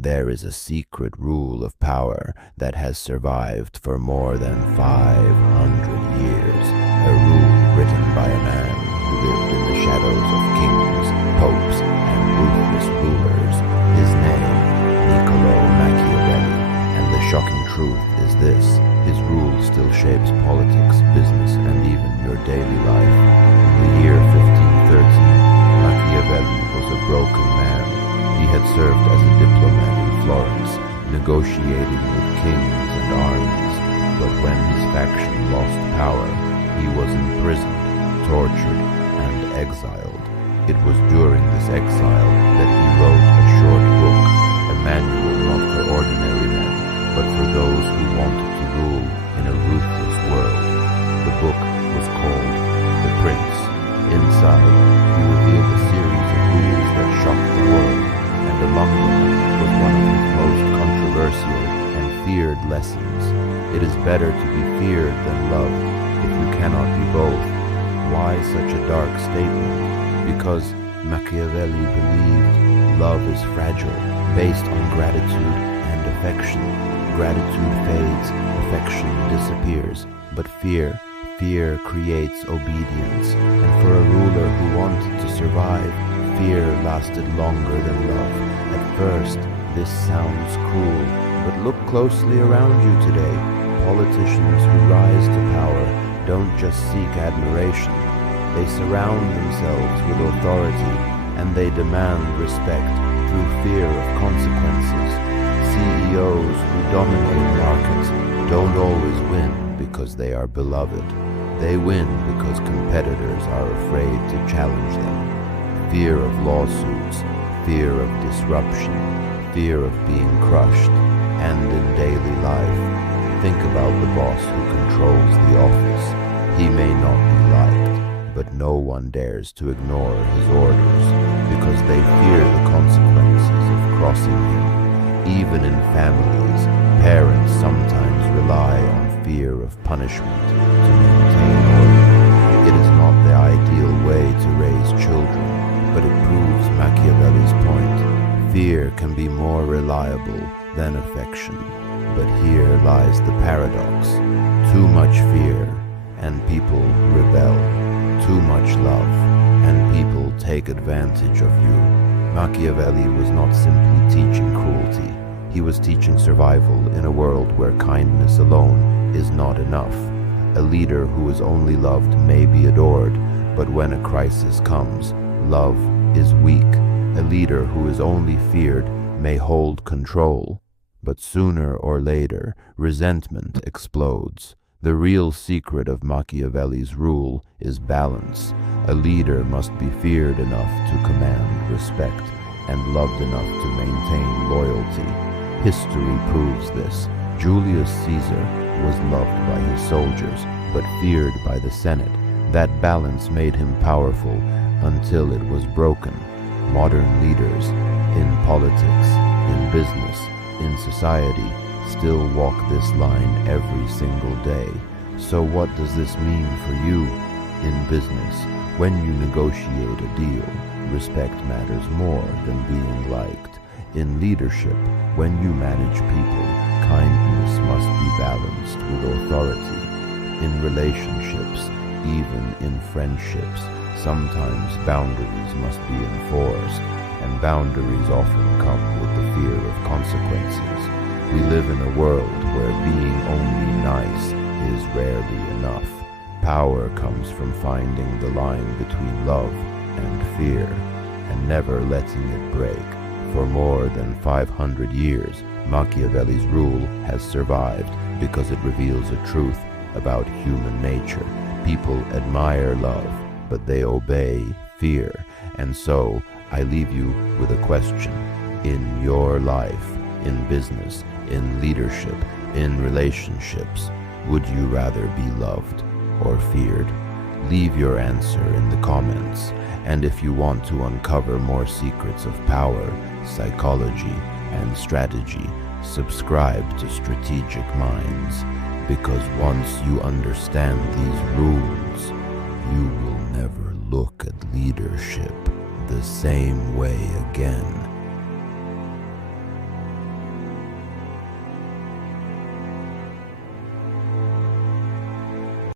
There is a secret rule of power that has survived for more than 500 years, a rule written by a man who lived in the shadows of kings, popes, and ruthless rulers. His name, Niccolò Machiavelli, and the shocking truth is this: his rule still shapes politics, business, and even your daily life. In the year 1513, Machiavelli was a broken man. He had served as a diplomat in Florence, negotiating with kings and armies, but when his faction lost power, he was imprisoned, tortured, and exiled. It was during this exile that he wrote a short book, a manual not for ordinary men, but for those who wanted to rule in a ruthless world. The book was called The Prince. Inside, he revealed a series of rules that shocked the world, and among them was one of his most controversial and feared lessons. It is better to be feared than loved if you cannot be both. Why such a dark statement? Because Machiavelli believed love is fragile, based on gratitude and affection. Gratitude fades, affection disappears, but fear creates obedience, and for a ruler who wanted to survive, fear lasted longer than love. At first, this sounds cruel, but look closely around you today. Politicians who rise to power don't just seek admiration. They surround themselves with authority, and they demand respect through fear of consequences. CEOs who dominate markets don't always win because they are beloved. They win because competitors are afraid to challenge them. Fear of lawsuits, fear of disruption, fear of being crushed, and in daily life, think about the boss who controls the office. He may not be liked, but no one dares to ignore his orders because they fear the consequences of crossing him. Even in families, parents sometimes rely on fear of punishment to maintain order. It is not the ideal way to raise children, but it proves Machiavelli's point. Fear can be more reliable than affection. But here lies the paradox. Too much fear, and people rebel. Too much love, and people take advantage of you. Machiavelli was not simply teaching cruelty. He was teaching survival in a world where kindness alone is not enough. A leader who is only loved may be adored, but when a crisis comes, love is weak. A leader who is only feared may hold control, but sooner or later, resentment explodes. The real secret of Machiavelli's rule is balance. A leader must be feared enough to command respect and loved enough to maintain loyalty. History proves this. Julius Caesar was loved by his soldiers, but feared by the Senate. That balance made him powerful until it was broken. Modern leaders, in politics, in business, in society, still walk this line every single day. So what does this mean for you? In business, when you negotiate a deal, respect matters more than being liked. In leadership, when you manage people, kindness must be balanced with authority. In relationships, even in friendships, sometimes boundaries must be enforced, and boundaries often come with the fear of consequences. We live in a world where being only nice is rarely enough. Power comes from finding the line between love and fear, and never letting it break. For more than 500 years, Machiavelli's rule has survived because it reveals a truth about human nature. People admire love, but they obey fear. And so, I leave you with a question. In your life, in business, in leadership, in relationships, would you rather be loved or feared? Leave your answer in the comments. And if you want to uncover more secrets of power, psychology, and strategy, subscribe to Strategic Minds, because once you understand these rules, you will never look at leadership the same way again.